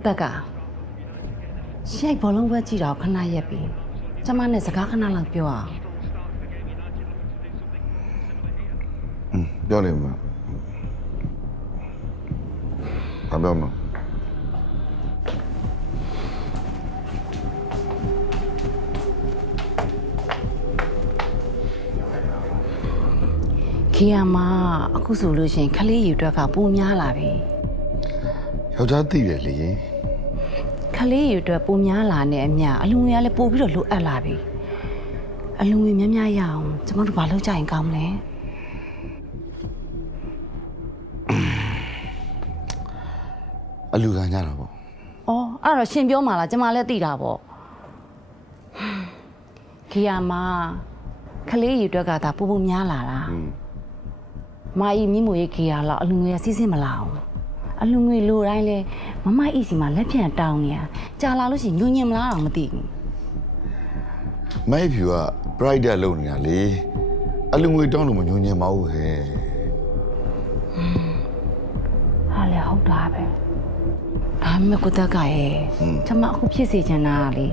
ကိုတက်ကရှိုက်ဘောလုံးပွဲကြည့်တော့ခဏရက်ပြီကျမနဲ့စကားခဏလောက်ပြောအောင်อืมပြောလိမ့်မယ်ဘာပြောမလဲခေယာမအခုဆိုလို့ရှရင်ခလေးယူအတွက်ကပိုများလာပြီယောက်ျားသိတယ်လေ ခလေးယူအတွက်ပိုများလာနေအမျှအလူငွေကလည်းပိုပြီးတော့လိုအပ်လာပြီအလူငွေများများရအောင်ကျမတို့ဘာလုပ်ကြရင်ကောင်းမလဲအလူခံကြတာပေါ့။အော်အဲ့တော့ရှင်ပြောမှလားကျမလည်းသိတာပေါ့။ခေယာမခလေးယူအတွက်ကဒါပိုပိုများလာတာอืม။မာဤမိမိုရေးခေယာလောက်အလူငွေကစီးစင်းမလာအောင်။ အလူငွေလိုတိုင်းလဲမမဤစီမှာလက်ဖြန့်တောင်းနေရ။ကြာလာလို့ရှိရင်ညွညင်မလားတော့မသိဘူးမိုက်ဖြူက bright တက်လုံနေတာလေအလူငွေတောင်းလို့မညွန်ညင်မဟုတ်ဟဲ့။ဟာလေဟုတ်တာပဲ။ဒါပေမဲ့ကိုတက်ကရဲ့ကျမအခုဖြစ်စေချင်တာကလေ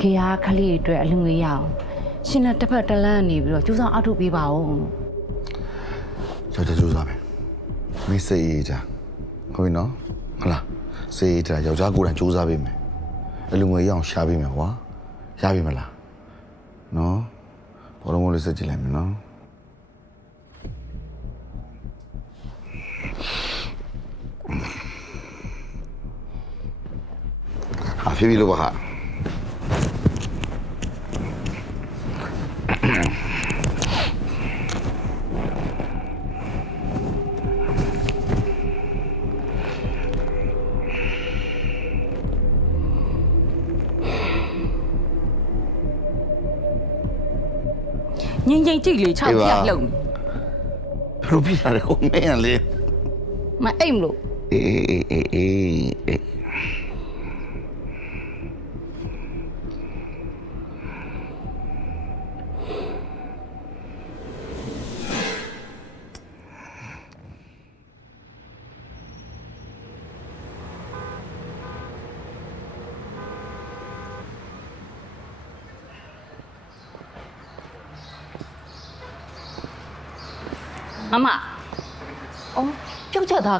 ခေယာခလေးယူအတွက်အလူငွေရအောင်ရှင်နဲ့တစ်ဖက်တစ်လမ်းနေပြီးတော့ကျူးဆောင်အောက်ထုတ်ပေးပါဦး။ယောက်ျားကြိုးစားမယ်မင်းစိတ်အေးကြ ဟုတ်ပြီနော်ဟုတ်လားစိတ်အေးကြယောက်ျားကိုယ်တိုင်ကြိုးစားပေးမယ်အလူငွေရအောင်ရှာပေးမယ်ကွာရပြီမလားနော်ဘောလုံးမလေးစက်ကြည့်လိုက်မယ်နော်ဟာဖြည်းဖြည်းလို့ပါဟာ ငိမ့်ငိမ့်ကြည့်လေ6ပြက်လုံးဘယ်လိုဖြစ်လာလဲကိုမင်းကလေမအိမ်မလို့အေးအေးအေးအေး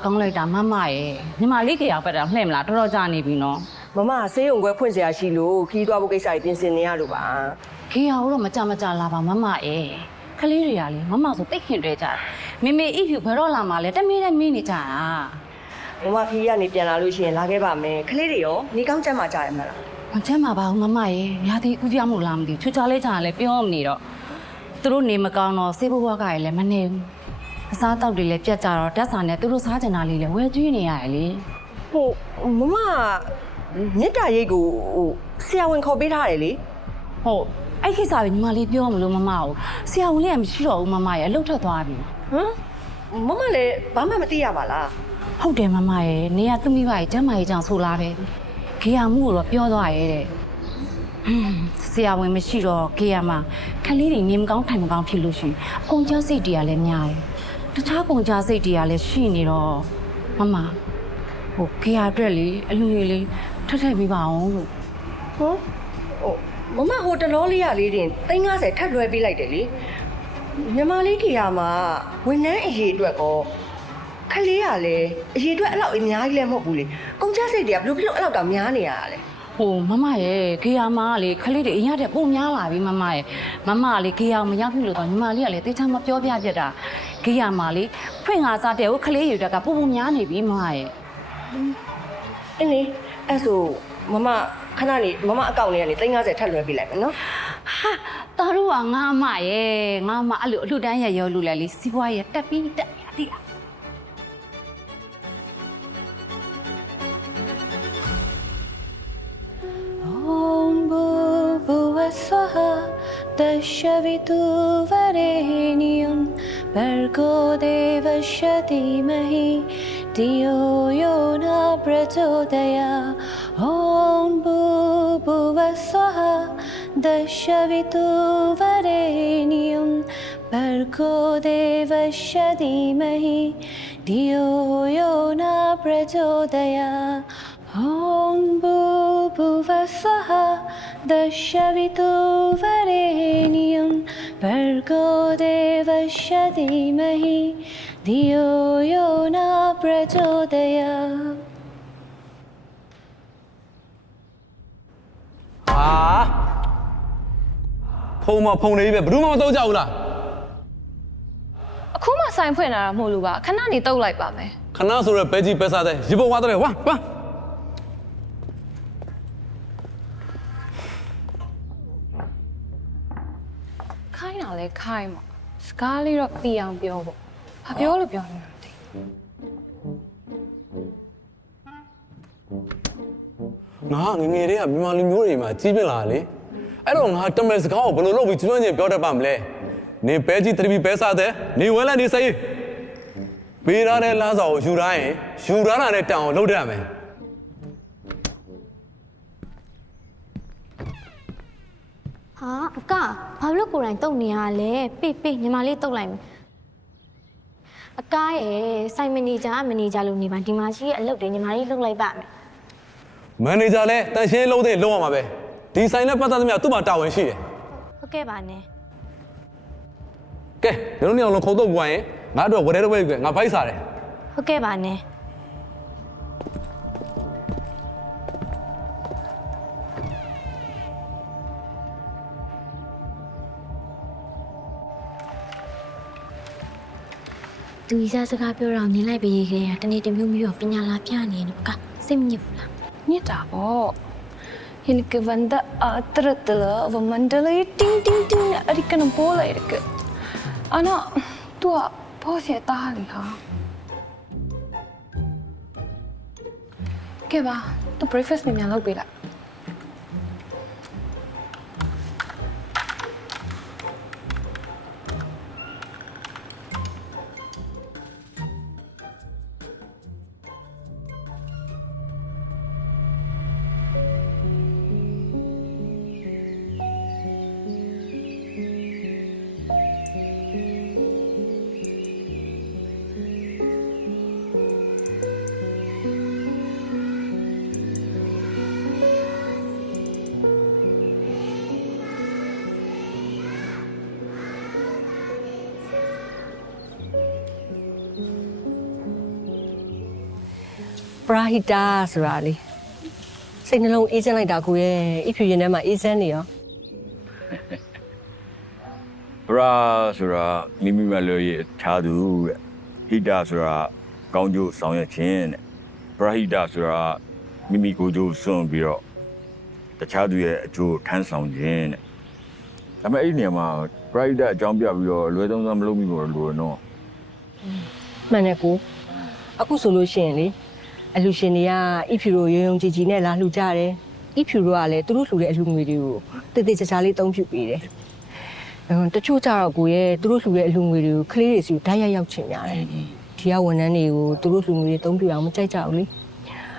ကောင်းလိုက်တာမမရဲ့ညီမလေးခေရောက်ပတ်တာလှဲ့မလားတော်တော်ကြာနေပြီနော်မမဆေးရုံခွဲဖွင့်စရာရှိလို့ခီးသွားဖို့ကိစ္စကြီးပြင်ဆင်နေရလို့ပါခေရောက်တော့မကြမကြလာပါမမရဲ့ကလေးတွေကလေမမဆိုတိတ်ခင်တွေ့ကြတာမေမေအီဖြူဘယ်တော့လာမှလဲတမေးတဲ့မေးနေကြတာမမခီးကနေပြန်လာလို့ရှိရင်လာခဲ့ပါမယ်ကလေးတွေရောနေကောင်းချမ်းမှကြရမှာလားမချမ်းပါဘူးမမရဲ့ရာသီဥကြမှုလားမသိချွတ်ချလဲကြတာလဲပြောမနေတော့သူတို့နေမကောင်းတော့ဆေးဘွားကလည်းမနေဘူး အစားတောက်တွေလည်းပြတ်ကြတော့တက်စာနဲ့သူတို့စားကြင်တာလေးလည်းဝယ်ကျွေးနေရတယ်လေဟုတ်မမမေတ္တာရိတ်ကိုဟိုဆရာဝန်ခေါ်ပေးထားတယ်လေဟုတ်အဲ့ကိစ္စပဲညီမလေးပြောမလို့မမကိုဆရာဝန်လေးကမရှိတော့ဘူးမမရဲ့အလုပ်ထွက်သွားပြီဟမ်မမလည်းဘာမှမသိရပါလားဟုတ်တယ်မမရဲ့နေရသူမိဘကြီးကျမ်းမာရေးကြောင့်ဆိုလာပဲခေယာမှုကိုတော့ပြောသွားရဲတဲ့ဟွန်းဆရာဝန်မရှိတော့ခေယာမှာခလေးတွေနေမကောင်းထိုင်မကောင်းဖြစ်လို့ရှရင်အကုန်ကျစိတ်တွေကလည်းများတယ် တခြားကုန်ကျစိတ်တွေကလည်းရှိနေတော့မမဟိုခေယာအတွက်လေအလူကြီးလေးထပ်ထည့်ပေးပါအောင်လို့ဟမ်ဟိုမမဟိုတလောလေးရလေးတင်350ထပ်လွှဲပေးလိုက်တယ်လေညီမလေးခီယာမှာဝန်ထမ်းအရေးအတွက်ကောခလေးရလေအရေးအတွက်အဲ့လောက်အများကြီးလည်းမဟုတ်ဘူးလေကုန်ကြစိတ်တွေကဘလို့ဘလို့အဲ့လောက်တောင်များနေရတာလေ ဟိုမမရဲ့ခေယာမကလေခလေးတွေအရင်ကတည်းကပုံများလာပြီမမရဲ့မမကလေခေယာမရောက်ပြီလို့တော့ညီမလေးကလေတေချာမပြောပြပြတာခေယာမလေဖွင့်ငါစားတဲ့ကိုခလေးယူတက်ကပုံပုံများနေပြီမမရဲ့အင်းလေအဲ့ဆိုမမခဏနေမမအကောင့်လေးကနေ350ထပ်လွှဲပေးလိုက်မယ်နော်ဟာတာတို့ကငါအမရဲ့ငါအမအဲ့လိုအလှတန်းရရောလူလဲလေစီးပွားရတက်ပြီးတက်ရသေးလား ॐ स्वाहा दशवितुवरेण्यं भर्गो देवस्य धीमहि धियो यो न प्रचोदया। ॐ भुभुवस्वः दशवितुवरेण्यं भर्गो स्वाहा धीमहि धियो यो न प्रचोदया। Om Bhuvasvaha Dashavitu Vareniyam Vargo Devasya Dhimahi Dhiyo Yona Prachodaya ဟာဖုံမဖုံနေပြီပဲဘယ်သူမှမတော့ကြဘူးလားအခုမှဆိုင်ဖွင့်လာတာမဟုတ်လို့ပါခဏနေတုတ်လိုက်ပါမယ်ခဏဆိုရယ်ပဲကြီးပဲစားတဲ့ရေပုံသွားတဲ့ဝါဝါ တာလဲခိုင်းမှာစကားလေးတော့ပြအောင်ပြောပေါ့ဘာပြောလို့ပြောနေတာလဲငါငယ်ငယ်လေးကမြန်မာလူမျိုးတွေမှာကြီးပြင်းလာတာလေအဲ့တော့ငါတမန်စကားကိုဘယ်လိုလုပ်ပြီးကျွမ်းကျင်ပြောတတ်ပါမလဲနေဘဲကြီးတရီပဲစားတဲ့နေဝဲလက်နေစိပေးရတဲ့လားစာကိုယူထားရင်ယူထားတာနဲ့တန်အောင်လုပ်တတ်ရမယ် ဟာအကဘာလို့ကိုယ်တိုင်တုတ်နေရလဲပိတ်ပိတ်ညီမလေးတုတ်လိုက်မယ်အကရဲ့စိုက်မန်နေဂျာကမန်နေဂျာလိုနေပါဒီမှာရှိရဲ့အလုပ်တွေညီမလေးလုပ်လိုက်ပါမယ်မန်နေဂျာလည်းတန်ရှင်းလုံးတဲ့လုံးရမှာပဲဒီဆိုင်နဲ့ပတ်သက်သမျှသူ့မှာတာဝန်ရှိတယ်ဟုတ်ကဲ့ပါနဲ့ကဲဒီလိုနေအောင်လုံးခုံတော့ပွားရင်ငါတို့ဝရဲတော့ဝဲကွငါဖိုက်စားတယ်ဟုတ်ကဲ့ပါနဲ့ သူဤစားစကားပြောတော့နင်းလိုက်ပြီးရေးခဲ့ရတနေ့တစ်မျိုးမျိုးပညာလာပြနေတယ်ကစိတ်မညစ်ဘူးလားညစ်တာပေါ့ဟင်းကဝန်ဒအတရတလဝမန္တလေးတင်းတင်းတ ပရာဟိတာဆိုတာလေစိတ်နှလုံးအေးချမ်းလိုက်တာကိုရဲ့အဖြူရင်ထဲမှာအေးချမ်းနေရောပရာဆိုတာမိမိမလို့ရဲ့ခြားသူတဲ့ဟိတာဆိုတာကောင်းကျိုးဆောင်ရွက်ခြင်းတဲ့ပရာဟိတာဆိုတာမိမိကိုယ်ကျိုးစွန့်ပြီးတော့တခြားသူရဲ့အကျိုးထမ်းဆောင်ခြင်းတဲ့ဒါပေမဲ့အဲ့ဒီနေရာမှာပရာဟိတာအကြောင်းပြပြီးတော့လွယ်သုံးစားမလုပ်မိဘူးလို့နော်မှန်တယ်ကိုအခုဆိုလို့ရှိရင်လေ အလူရှင်တွေကအဖြူတို့ရုံရုံကြည်ကြည်နဲ့လာလှူကြတယ်အဖြူတို့ကလည်းသူတို့လှူတဲ့အလူငွေတွေကိုတည်တည်ချာချာလေးသုံးဖြူပေးတယ်အင်းတချို့ကြတော့ကိုရဲ့သူတို့လှူတဲ့အလူငွေတွေကိုကလေးတွေစီကိုဓာတ်ရိုက်ရောက်ချင်ကြတယ်ဒီကဝန်ထမ်းတွေကိုသူတို့လှူငွေတွေသုံးပြအောင်မကြိုက်ကြဘူးလေ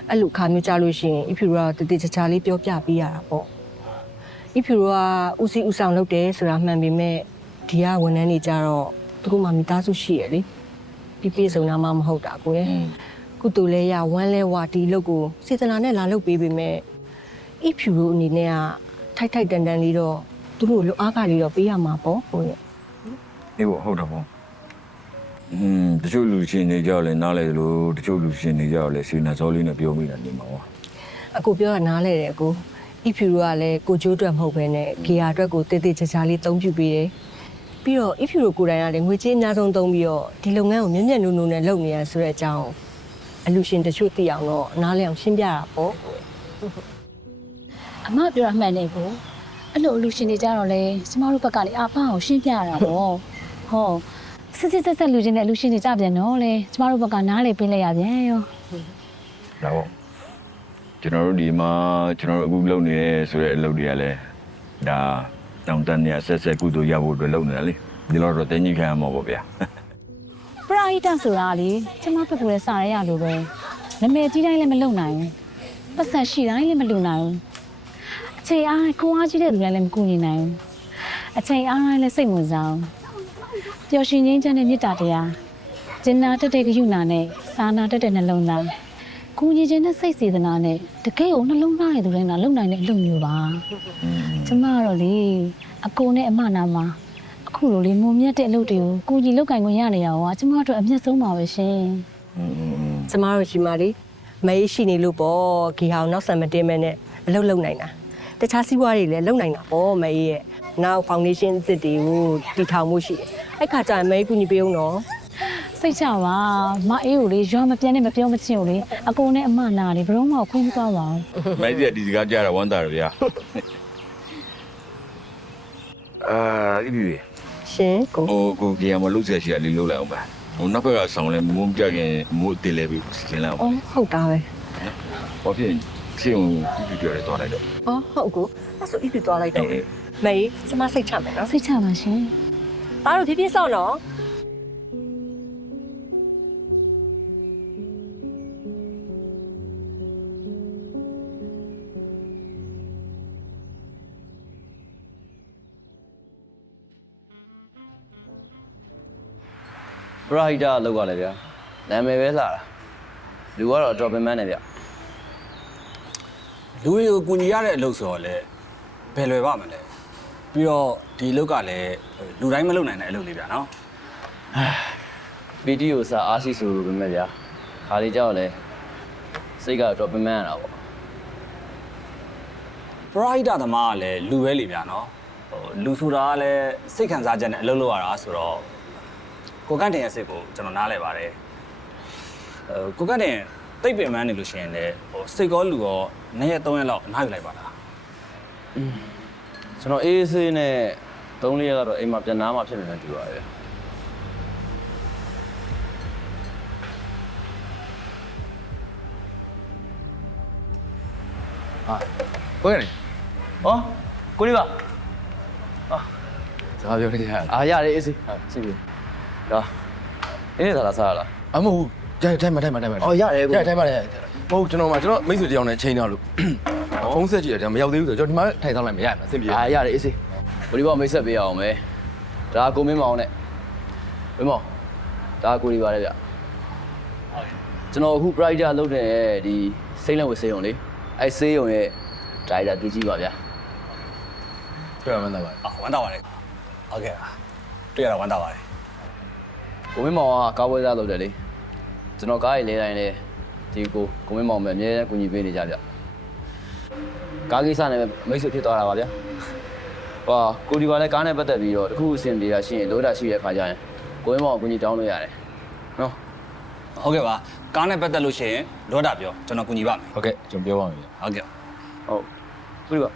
အဲ့လိုခါမျိုးကြလို့ရှိရင်အဖြူတို့ကတည်တည်ချာချာလေးပြောပြပေးရတာပေါ့အဖြူတို့ကဦးစီးဦးဆောင်လုပ်တယ်ဆိုတာမှန်ပေမဲ့ဒီကဝန်ထမ်းတွေကြတော့သူတို့မှမိသားစုရှိရလေပြပြစုံတာမှမဟုတ်တာကိုရဲ့ ကုတူလဲရဝမ်းလဲဝဒီလုတ်ကိုစေတနာနဲ့လာလုတ်ပေးပေမဲ့အဖြူတို့အနေနဲ့ကထိုက်ထိုက်တန်တန်လေးတော့သူတို့လိုအားကလေးတော့ပေးရမှာပေါ့ကိုရဲ့အေးပေါ့ဟုတ်တာပေါ့อืมတချို့လူရှင်တွေကြောက်လဲနားလဲလို့တချို့လူရှင်တွေကြောက်လဲစေနာစောလေးနဲ့ပြောမိတာနေမှာပါအကိုပြောတာနားလဲတယ်အကိုအဖြူတို့ကလည်းကိုကျိုးအတွက်မဟုတ်ဘဲနဲ့ဂီယာအတွက်ကိုတေးသေးချာချာလေးသုံးပြပေးတယ်ပြီးတော့အဖြူတို့ကိုယ်တိုင်ကလည်းငွေကြေးအများဆုံးသုံးပြီးတော့ဒီလုပ်ငန်းကိုမြင့်မြတ်နုံနုံနဲ့လုပ်နေရဆိုတဲ့အကြောင်း အလူရှင်တချို့သိအောင်တော့နားလဲအောင်ရှင်းပြတာပေါ့အမပြောတာမှန်နေကိုအဲ့လိုအလူရှင်တွေကြတော့လေကျမတို့ဘက်ကနေအဖအောင်ရှင်းပြရတာပေါ့ဟောစစ်စစ်ဆက်ဆက်လူချင်းတဲ့အလူရှင်တွေကြပြန်တော့လေကျမတို့ဘက်ကနားလေပေးလိုက်ရပြန်ရောဒါပေါ့ကျွန်တော်တို့ဒီမှာကျွန်တော်တို့အခုလုပ်နေရဲဆိုတဲ့အလုပ်တွေကလည်းဒါတောင်တန်းနေဆက်ဆက်ကုသိုလ်ရဖို့အတွက်လုပ်နေတာလေဒီလိုတော့တင်းကြီးခံရမှာပေါ့ဗျာပရာ ဟိတဆိုတာလေကျမဘက်ကလည်းစားရရလို့ပဲနာမည်ကြီးတိုင်းလည်းမလုံနိုင်ဘူးပတ်သက်ရှိတိုင်းလည်းမလုံနိုင်ဘူးအချိန်အားခွန်အားကြီးတဲ့လူတိုင်းလည်းမကူညီနိုင်ဘူးအချိန်အားတိုင်းလည်းစိတ်ဝင်စားဘူးပျော်ရွှင်ငြိမ်းချမ်းတဲ့မေတ္တာတရားကျင်နာတက်တဲ့ကရုဏာနဲ့စာနာတက်တဲ့နှလုံးသားကိုကြီးချင်းနဲ့စိတ်စေတနာနဲ့တကယ်ကိုနှလုံးသားရတဲ့သူတိုင်းကလုံနိုင်တဲ့အလုပ်မျိုးပါကျမကတော့လေအကိုနဲ့အမနာမှာအ ခုလိုလေမုံမြတ်တဲ့အလုပ်တွေကိုကိုကြီးလောက်ကင်ခွင့်ရနေရတော့ကျမတို့အမျက်ဆုံးပါပဲရှင်ကျမတို့ရှိမှလေမေးရှိနေလို့ပေါ့ဂီဟာကိုနောက်ဆက်မတင်မဲနဲ့အလုပ်လုပ်နိုင်တာတခြားစီးပွားတွေလည်းလုပ်နိုင်တာပေါ့မေးရဲ့နောက်ဖောင်ဒေးရှင်းအသစ်တွေကိုတည်ထောင်မှုရှိတယ်အဲ့ခါကျရင်မေးကူညီပေးအောင်နော်စိတ်ချပါမအေးကိုလေရွာမပြန်နဲ့မပြောမချင်းကိုလေအကိုနဲ့အမနာလေဘယ်တော့မှခွင့်မသွားပါဘူးမိုက်ကြီးကဒီစကားကြားတာဝမ်းသာရဗျာအာဒီပြီ ရှင်ကိုဟိုကိုကြီးကမလုပ်ဆက်ရှိရလေးလုပ်လိုက်အောင်ပါဟိုနောက်ဘက်ကဆောင်းလဲမုံကြခင်မို့တင်လဲပြီးစင်လိုက်အောင်အော်ဟုတ်တာပဲဘာဖြစ်ချင်းကိုပြပြရတော့လိုက်တော့အော်ဟုတ်ကိုအဲ့ဆိုအိပ်ပြသွားလိုက်တော့မေးကျမစိတ်ချမယ်နော်စိတ်ချပါရှင်ဒါတို့ဖြည်းဖြည်းစောင့်နော် ရာဟိတအလုပ်ကလည်းဗျာနာမည်ပဲလာတာလူကတော့ drop in man နဲ့ဗျလူတွေကိုကူညီရတဲ့အလုပ်ဆိုတော့လေဘယ်လွယ်ပါမလဲပြီးတော့ဒီအလုပ်ကလည်းလူတိုင်းမလုပ်နိုင်တဲ့အလုပ်လေးဗျာနော်ပီတီကိုစာအားရှိဆိုလိုပဲမဲ့ဗျာခါလေးကြောက်လဲစိတ်က drop in man ရတာပေါ့ပရိုက်တာသမားကလည်းလူပဲလေဗျာနော်ဟိုလူဆိုတာကလည်းစိတ်ခံစားချက်နဲ့အလုပ်လုပ်ရတာဆိုတော့ ကိုကန့်တင်ရဲ့စိတ်ကိုကျွန်တော်နားလဲပါတယ်အဲကိုကန့်တင်တိတ်ပင်ပန်းနေလို့ရှိရင်လည်းဟိုစိတ်ကောလူကောနှစ်ရက်သုံးရက်လောက်အနားယူလိုက်ပါလားကျွန်တော်အေးအေးဆေးနဲ့၃လေးရက်ကတော့အိမ်မှာပြန်နာမှဖြစ်နေမှတူပါပဲကိုရတယ်ဟောကိုလေးပါစကားပြောနေကြအာရတယ်အေးဆေးဟာစိတ်ပြေ ဒါအင်းသာလာစားရလားအမဟုတ်တိုင်းတိုင်းမတိုင်းမတိုင်းမအော်ရတယ်ကို တိုင်းတိုင်းမတိုင်းဟုတ်ကျွန်တော်မှကျွန်တော်မိတ်ဆွေတယောက်နဲ့ချိန်တော့လို့ဖုန်းဆက်ကြည့်တယ်မရောက်သေးဘူးဆိုတော့ကျွန်တော်ဒီမှာထိုင်ဆောင်လိုက်မရဘူးအဆင်ပြေအာရတယ်အေးဆေးကိုလေးပါမိတ်ဆက်ပေးရအောင်မယ်ဒါကိုမင်းမောင်နဲ့မင်းမောင်ဒါကိုလေးပါလေဗျကျွန်တော်အခု brighter လုပ်တဲ့ဒီစိမ့်လက်ဝတ်စေးုံလေအဲစေးုံရဲ့ဒါရိုက်တာတူကြီးပါဗျာပြောမှန်းတော့ပါအော်ဝမ်းသာပါတယ်ဟုတ်ကဲ့တွေ့ရတာဝမ်းသာပါတယ် ကိုမင်းမောင်ကကားပွဲစားလုပ်တယ်လေကျွန်တော်ကားရီလဲတိုင်းလဲဒီကိုကိုမင်းမောင်ပဲအမြဲတမ်းကူညီပေးနေကြဗျကားကိစ္စနဲ့ပဲမိတ်ဆွေဖြစ်သွားတာပါဗျာဟောကိုဒီပါလဲကားနဲ့ပတ်သက်ပြီးတော့တခုအဆင်ပြေတာရှိရင်လိုတာရှိတဲ့ခါကျရင်ကိုမင်းမောင်ကိုကူညီတောင်းလို့ရတယ်နော်ဟုတ်ကဲ့ပါကားနဲ့ပတ်သက်လို့ရှိရင်လောတာပြောကျွန်တော်ကူညီပါမယ်ဟုတ်ကဲ့ကျွန်တော်ပြောပါမယ်ဟုတ်ကဲ့ဟုတ်ပြီပါ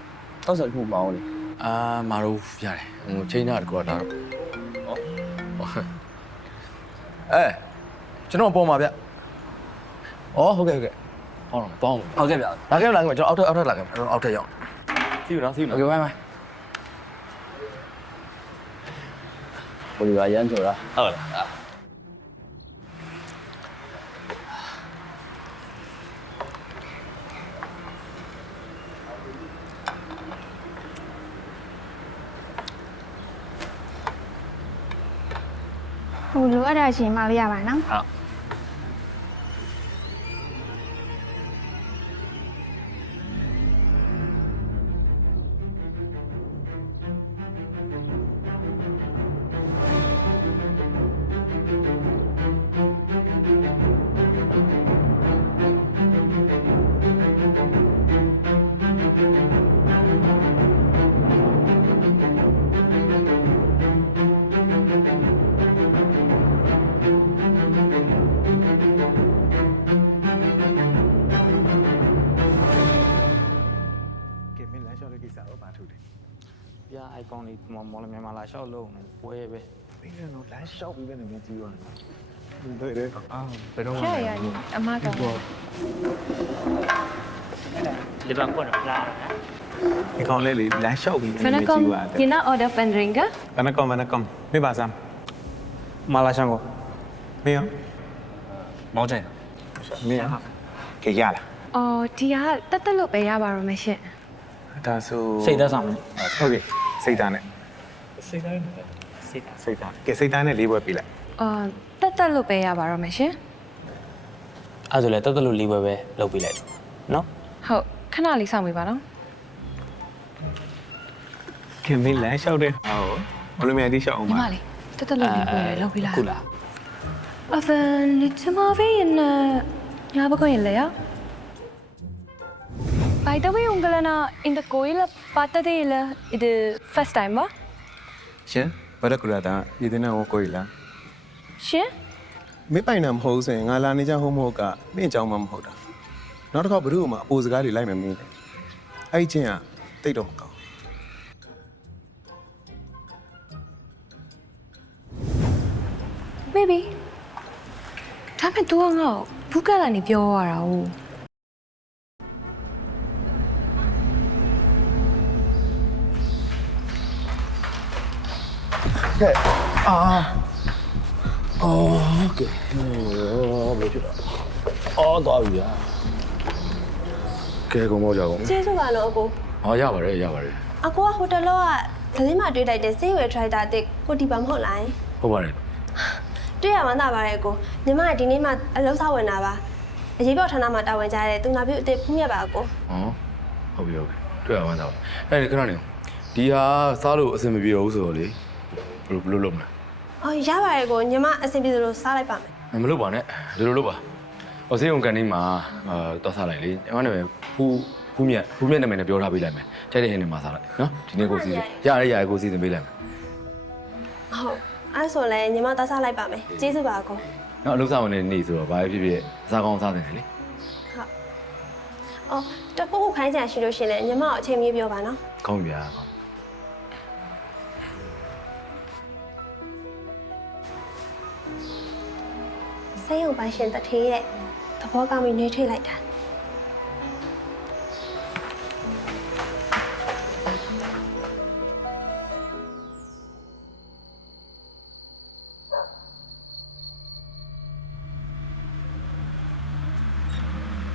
တောက်ဆက်တစ်ခုမအောင်လေအာမာတို့ရတယ်ဟိုချိန်တာတကောတာတော့ အဲကျွန်တော်ပေါ်မှာဗျဩဟုတ်ကဲ့ဟုတ်ကဲ့ဟောတော့တောင်းဟုတ်ကဲ့ဗျလာခဲ့လာခဲ့ကျွန်တော်အောက်ထပ်အောက်ထပ်လာခဲ့ကျွန်တော်အောက်ထပ်ရောက် See you နော် See you နော် Okay bye bye ဘယ်လိုရရန်ဆိုတာဟုတ်လား ရှင်မလေးရပါနော်ဟုတ် မော်မော်လမြန်မာလာရှောက်လုံးပွဲပဲရရအမကလေဘန်ကွန်လာဒီကောင်လေးလေလမ်းလျှောက်ပြီး Vanakkam Tina order pandringa ဘယ်နှကောင်ဘယ်နှကောင်မေးပါစမ်းမာလာရှန်ကိုမေးရောမောင်းချင်မေးရကဲရလားအော်ဒီကတက်တက်လို့ပဲရပါတော့မရှင်ဒါဆိုစိတ်သက်ဆောင်ဟုတ်ကဲ့စိတ်သားနဲ့ စိတ်တိုင်းစိတ်စိတ်သားကဲစိတ်သားနဲ့လေးပွဲပေးလိုက်အာတက်တက်လို့ပဲရပါတော့မယ်ရှင်အဲ့ဆိုလဲတက်တက်လို့လေးပွဲပဲလုပ်ပေးလိုက်နော်ဟုတ်ခဏလေးစောင့်မိပါနော်ခင်မင်းလမ်းလျှောက်တယ်ဟုတ်ဘလိုမြန်တိလျှောက်အောင်ညီပါမလေးတက်တက်လို့လေးပွဲလုပ်ပေးလိုက်ခုလားအဖန်ဒီချမဖေးနဲ့ညာဘကွင်လေရ By the way உங்கள நான் இந்த கோயில பார்த்ததே இல்ல இது ஃபர்ஸ்ட் டைம் வா ရှင်ဘာရကူလာတာဒီတဲ့နဲ့ဟိုကိုကြီးလား ရှင် မင်းပိုင်တာမဟုတ်ဘူးဆိုရင်ငါလာနေကြဟုတ်မဟုတ်ကမင်းအကြောင်းမှမဟုတ်တာနောက်တစ်ခါဘ누구မှအပူစကားတွေလိုက်မယ်မင်းလေအဲ့ဒီချင်းကတိတ်တော့မကောင်း baby ဒါပေမဲ့ तू ကငါ့ကိုဘူးကလာနေပြောရတာ哦 အော်ကဲဟိုဘယ်ဖြစ်တာအော်သွားပြီဗျာကဲကုန်မောကြကုန်ကျေးဇူးပါလို့အကိုဟောရပါတယ်ရပါတယ်အကိုကဟိုတယ်လောကသတင်းမှာတွေ့လိုက်တဲ့စေးဝယ်ထရိုက်တာတစ်ကိုဒီပါမဟုတ်လားဟုတ်ပါတယ်တွေ့ရမှသာပါတယ်အကိုညီမကဒီနေ့မှအလုပ်စားဝင်တာပါအရေးပေါ်ဌာနမှာတာဝန်ကြတဲ့သူနာပြုအစ်စ်ဖူးမြတ်ပါအကိုဟောဟုတ်ပြီဟုတ်ပြီတွေ့ရမှသာပါအဲ့ဒီခဏနေဒီဟာစားလို့အဆင်မပြေတော့ဘူးဆိုတော့လေ ဘယ်လိုဘယ်လိုလုပ်မလဲအော်ရပါတယ်အကိုညီမအဆင်ပြေသလိုစားလိုက်ပါမယ်မလုပ်ပါနဲ့ဒီလိုလုပ်ပါဟိုစေးုံကန်နေမှာအာတော့စားလိုက်လေအမှန်တည်းဖူးဖူးမြတ်ဖူးမြတ်နာမည်နဲ့ပြောထားပေးလိုက်မယ်ကြိုက်တဲ့ဟင်းနဲ့မှာစားလိုက်နော်ဒီနေ့ကိုစီစဉ်ရရရကိုစီစဉ်ပေးလိုက်မယ်ဟုတ်အဲ့ဆိုလည်းညီမသားစားလိုက်ပါမယ်ကျေးဇူးပါအကိုနော်အလုပ်စားဝင်နေနေဆိုတော့ဘာဖြစ်ဖြစ်စားကောင်းစားတယ်လေဟုတ်အော်တခုခုခိုင်းချင်ရှိလို့ရှရင်လည်းညီမကိုအချိန်မြေးပြောပါနော်ကောင်းပြီဗျာ စိတ်ုံပိုင်ရှင်တထေးရဲ့သဘောကောင်းပြီးနှွေးထွေးလိုက်တာ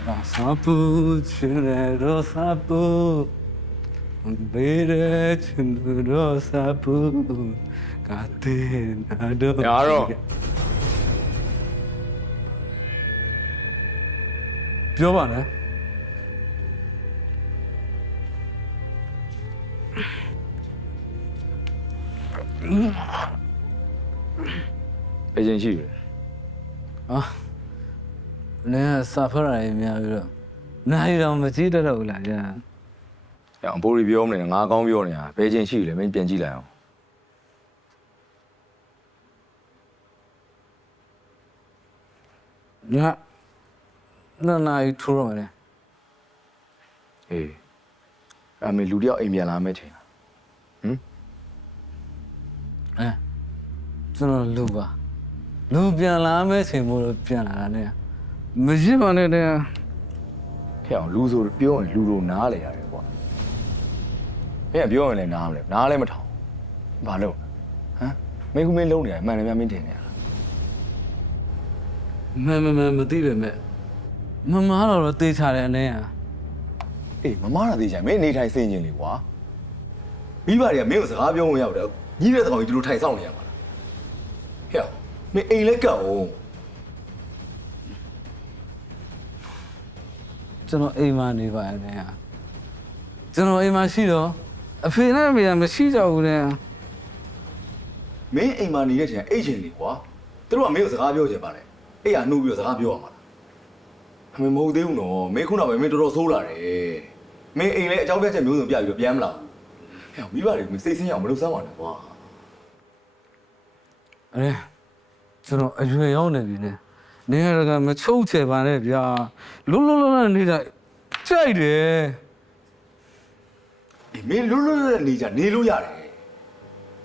Rosa pu, chile rosa pu, bere chile rosa pu, catena do. ညာတော့ ပြောပါနဲ့အရင်ရှိတယ်ဟာနင်ကစာဖတ်ရည်များပြီးတော့နိုင်တော့မကြည့်တတ်တော့ဘူးလားကြာ။အဲ့အဘိုးရီပြောမနေငါကောင်းပြောနေတာဘယ်ချင်းရှိလဲမင်းပြန်ကြည့်လိုက်အောင်ငါ နာနိုင်ထူရမယ်။အေးအမေလူတယောက်အိမ်ပြန်လာမယ့်ချိန်လားအဲကျွန်တော်လူပါလူပြန်လာမယ့်ချိန်မို့လို့ပြန်လာတာနဲ့မရှိပါနဲ့တဲ့။ခဲ့အောင်လူဆိုပြောရင်လူလိုနားလေရတယ်ကွာ။မင်းကပြောရင်လည်းနားမလဲနားလည်းမထောင်။ဘာလို့ဟမ်မင်းကမင်းလုံးနေတယ်မှန်တယ်များမင်းတင်နေရလားမမမမသိပဲမဲ့ မမတော့တော့တေးချတယ်အနေอ่ะ ။အေးမမရသေးချင်မင်းနေထိုင်စင်ကျင်လေကွာ။မိဘတွေကမင်းကိုစကားပြောဝင်ရောက်တယ်ညီးတဲ့ကောင်ကြီးဒီလိုထိုင်ဆောင်နေရမှာလား။ခဲ့အောင်မင်းအိမ်လက်ကပ်အောင် ကျွန်တော်အိမ်မှာနေပါအနေอ่ะကျွန်တော်အိမ်မှာရှိတော့အဖေနဲ့အမေကမရှိကြဘူးတဲ့ မင်းအိမ်မှာနေတဲ့ချိန်အိတ်ချင်လေကွာသူတို့ကမင်းကိုစကားပြောချင်ပါလေအိတ်ကနှုတ်ပြီးတော့စကားပြောရမှာလား အမေမဟုတ်သေးဘူးနော်မင်းခုနကပဲမင်းတော်တော်ဆိုးလာတယ်မင်းအိမ်လဲအကြောင်းပြချက်မျိုးစုံပြပြီးတော့ပြန်မလာဘူးဟဲ့မိဘတွေမစိတ်ဆင်းရအောင်မလုပ်စမ်းပါနဲ့ကွာအဲကျွန်တော်အရွယ်ရောက်နေပြီနဲ့နေရကမချုပ်ချယ်ပါနဲ့ဗျာလုံးလုံးလုံးလုံးနေတာကြိုက်တယ်အေးမင်းလွတ်လွတ်လပ်လပ်နေကြနေလို့ရတယ်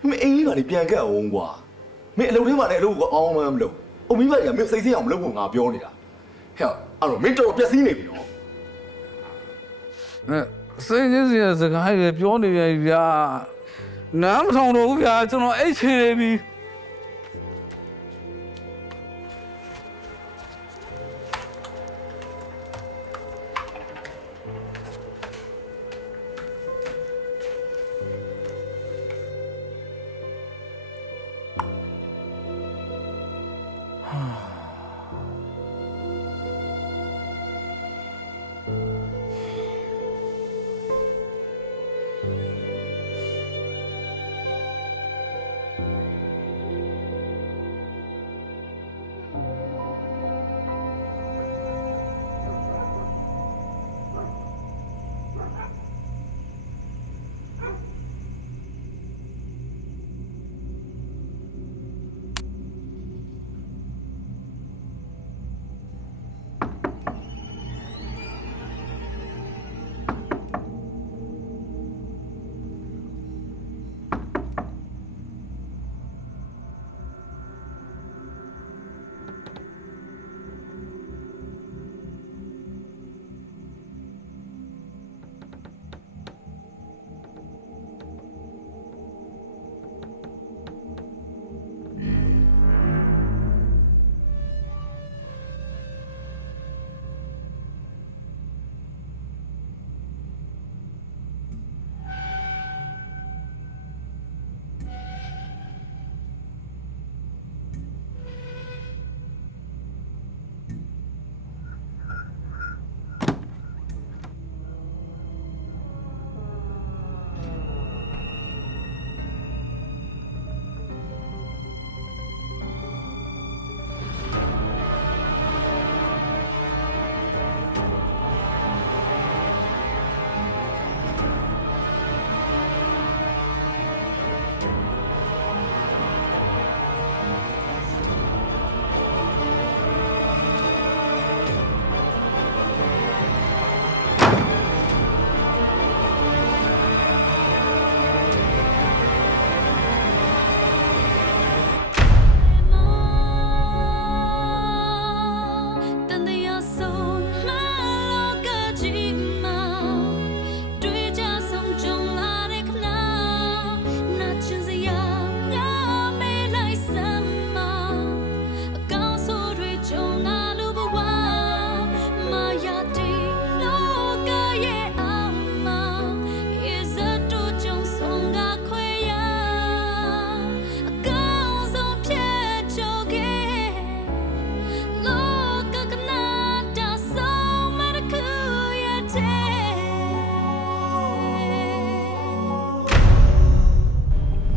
မင်းအိမ်လေးပါလေပြန်ကက်အောင်ကွာမင်းအလုပ်ထဲမှာလည်းအလုပ်ကိုအောင်မှမလုပ်အုံမိဘတွေကမင်းစိတ်ဆင်းရအောင်မလုပ်ဖို့ငါပြောနေတာဟဲ့ အဲ့တော့မင်းတော်တော်ပျက်စီးနေပြီနော်အဲစိတ်ကြီးစီစကားတွေပြောနေပြီဗျာနားမထောင်တော့ဘူးဗျာကျွန်တော်အိတ်ချေနေပြီ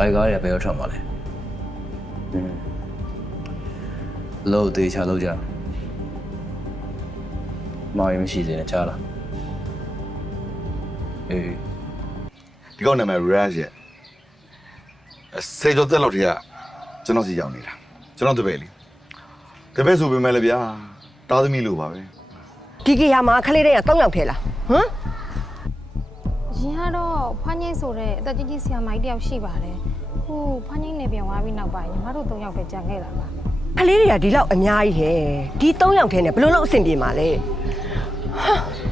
ဘိုက်ကားတွေကဘယ်တော့ထွက်မှာလဲอืมလို့သေးချာလို့ကြမောင်ရင်မရှိသေးနဲ့ကြားလားအေးဒီကောင်နာမည် Raz ရဲ့စေကျော်တက်လို့တည်းကကျွန်တော်စီရောက်နေတာကျွန်တော်တပည့်လေတပည့်ဆိုပေမဲ့လည်းဗျာတားသမီးလိုပါပဲဒီကီယာမှာခလေးတွေက၃ယောက်ထဲလားဟမ်ရင်ကတော့ဖွားငိမ့်ဆိုတဲ့အသက်ကြီးကြီးဆရာမကြီးတယောက်ရှိပါတယ် ဟိုဖွားငိမ့်နေပြန်သွားပြီးနောက်ပိုင်းညီမတို့၃ယောက်ပဲကြံခဲ့တာပါခလေးတွေကဒီလောက်အများကြီးဟဲ့ဒီ၃ယောက်ထဲနဲ့ဘယ်လိုလုပ်အဆင်ပြေမှာလဲဟမ်